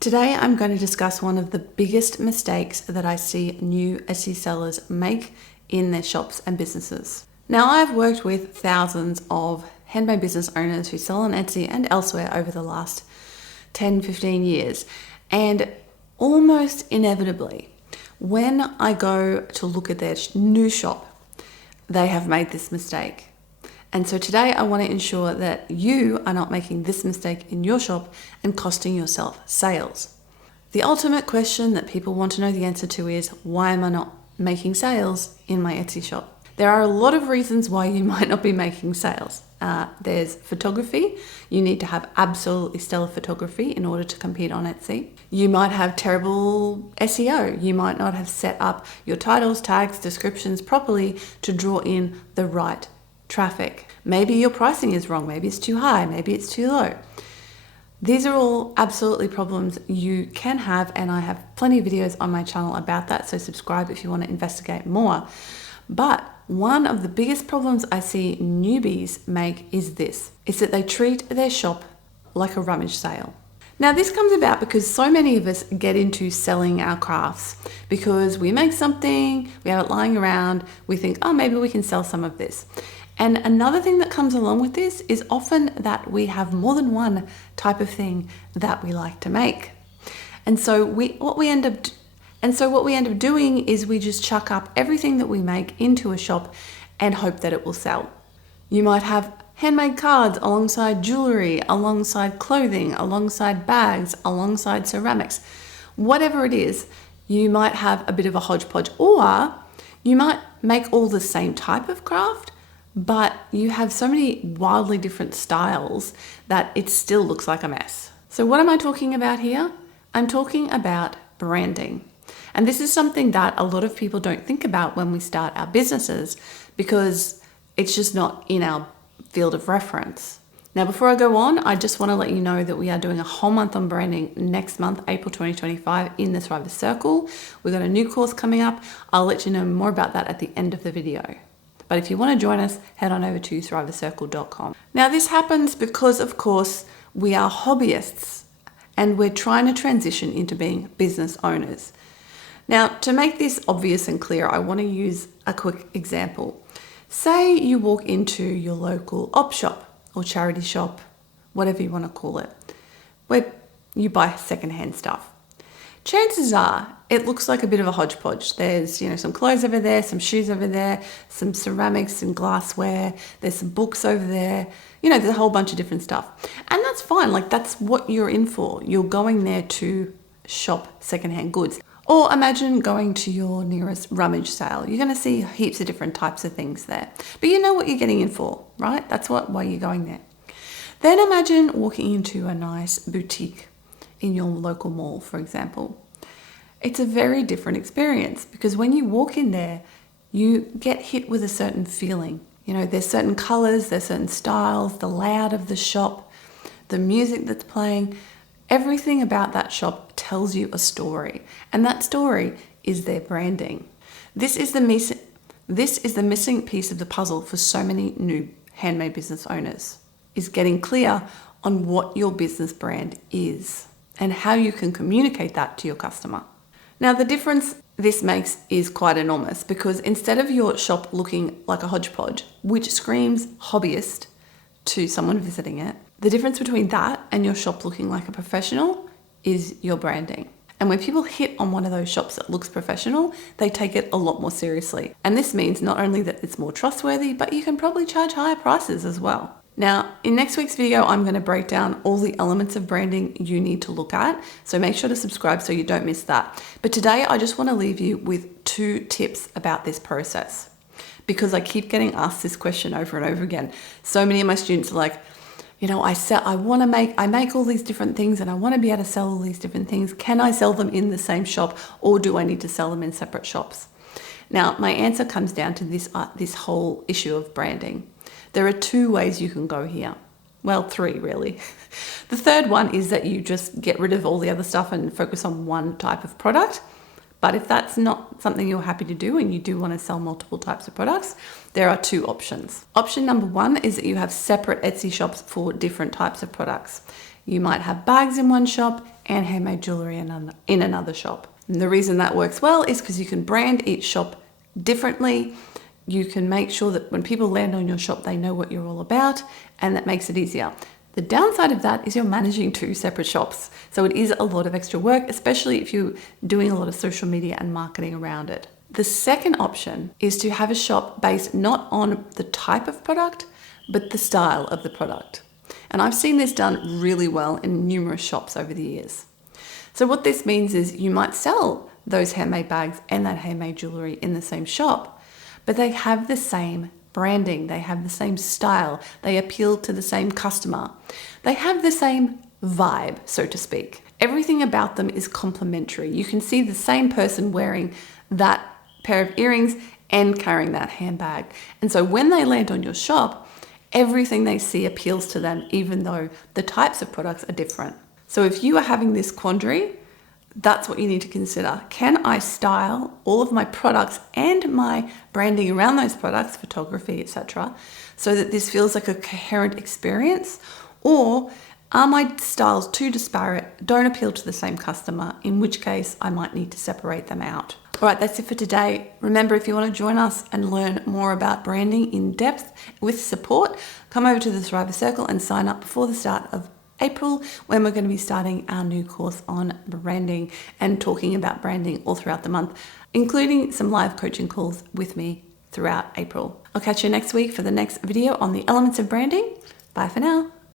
Today I'm going to discuss one of the biggest mistakes that I see new Etsy sellers make in their shops and businesses. Now, I've worked with thousands of handmade business owners who sell on Etsy and elsewhere over the last 10, 15 years, and almost inevitably, when I go to look at their new shop, they have made this mistake. And so today I want to ensure that you are not making this mistake in your shop and costing yourself sales. The ultimate question that people want to know the answer to is, why am I not making sales in my Etsy shop? There are a lot of reasons why you might not be making sales. There's photography. You need to have absolutely stellar photography in order to compete on Etsy. You might have terrible SEO. You might not have set up your titles, tags, descriptions properly to draw in the right traffic. Maybe your pricing is wrong. Maybe it's too high. Maybe it's too low. These are all absolutely problems you can have, and I have plenty of videos on my channel about that, so subscribe if you want to investigate more. But one of the biggest problems I see newbies make is that they treat their shop like a rummage sale. Now, this comes about because so many of us get into selling our crafts because we make something, we have it lying around, we think, oh, maybe we can sell some of this. And another thing that comes along with this is often that we have more than one type of thing that we like to make. And so what we end up doing is we just chuck up everything that we make into a shop and hope that it will sell. You might have handmade cards alongside jewelry, alongside clothing, alongside bags, alongside ceramics. Whatever it is, you might have a bit of a hodgepodge, or you might make all the same type of craft, but you have so many wildly different styles that it still looks like a mess. So what am I talking about here? I'm talking about branding. And this is something that a lot of people don't think about when we start our businesses because it's just not in our field of reference. Now, before I go on, I just want to let you know that we are doing a whole month on branding next month, April 2025, in the Thriver Circle. We've got a new course coming up. I'll let you know more about that at the end of the video. But if you want to join us, head on over to thrivercircle.com. Now, this happens because, of course, we are hobbyists and we're trying to transition into being business owners. Now, to make this obvious and clear, I want to use a quick example. Say you walk into your local op shop or charity shop, whatever you want to call it, where you buy secondhand stuff. Chances are it looks like a bit of a hodgepodge. There's, some clothes over there, some shoes over there, some ceramics, some glassware, there's some books over there. There's a whole bunch of different stuff. And that's fine. Like, that's what you're in for. You're going there to shop secondhand goods. Or imagine going to your nearest rummage sale. You're going to see heaps of different types of things there. But you know what you're getting in for, right? That's why you're going there. Then imagine walking into a nice boutique in your local mall, for example. It's a very different experience because when you walk in there, you get hit with a certain feeling. There's certain colors, there's certain styles, the layout of the shop, the music that's playing. Everything about that shop tells you a story, and that story is their branding. This is the missing piece of the puzzle for so many new handmade business owners, is getting clear on what your business brand is and how you can communicate that to your customer. Now, the difference this makes is quite enormous because instead of your shop looking like a hodgepodge, which screams hobbyist to someone visiting it, the difference between that and your shop looking like a professional is your branding. And when people hit on one of those shops that looks professional, they take it a lot more seriously. And this means not only that it's more trustworthy, but you can probably charge higher prices as well. Now, in next week's video, I'm going to break down all the elements of branding you need to look at. So make sure to subscribe so you don't miss that. But today, I just want to leave you with 2 tips about this process because I keep getting asked this question over and over again. So many of my students are like, I make all these different things and I want to be able to sell all these different things. Can I sell them in the same shop or do I need to sell them in separate shops? Now, my answer comes down to this whole issue of branding. There are 2 ways you can go here. Well, 3 really. The third one is that you just get rid of all the other stuff and focus on one type of product. But if that's not something you're happy to do and you do want to sell multiple types of products, there are 2 options. Option number 1 is that you have separate Etsy shops for different types of products. You might have bags in one shop and handmade jewelry in another shop. And the reason that works well is because you can brand each shop differently. You can make sure that when people land on your shop, they know what you're all about, and that makes it easier. The downside of that is you're managing 2 separate shops. So it is a lot of extra work, especially if you're doing a lot of social media and marketing around it. The second option is to have a shop based not on the type of product, but the style of the product. And I've seen this done really well in numerous shops over the years. So what this means is you might sell those handmade bags and that handmade jewelry in the same shop, but they have the same branding, they have the same style, they appeal to the same customer, they have the same vibe, so to speak. Everything about them is complementary. You can see the same person wearing that pair of earrings and carrying that handbag. And so when they land on your shop, everything they see appeals to them, even though the types of products are different. So if you are having this quandary, that's what you need to consider. Can I style all of my products and my branding around those products, photography, etc., so that this feels like a coherent experience? Or are my styles too disparate, don't appeal to the same customer, in which case I might need to separate them out? All right, that's it for today. Remember, if you want to join us and learn more about branding in depth with support, come over to the Thriver Circle and sign up before the start of April, when we're going to be starting our new course on branding and talking about branding all throughout the month, including some live coaching calls with me throughout April. I'll catch you next week for the next video on the elements of branding. Bye for now.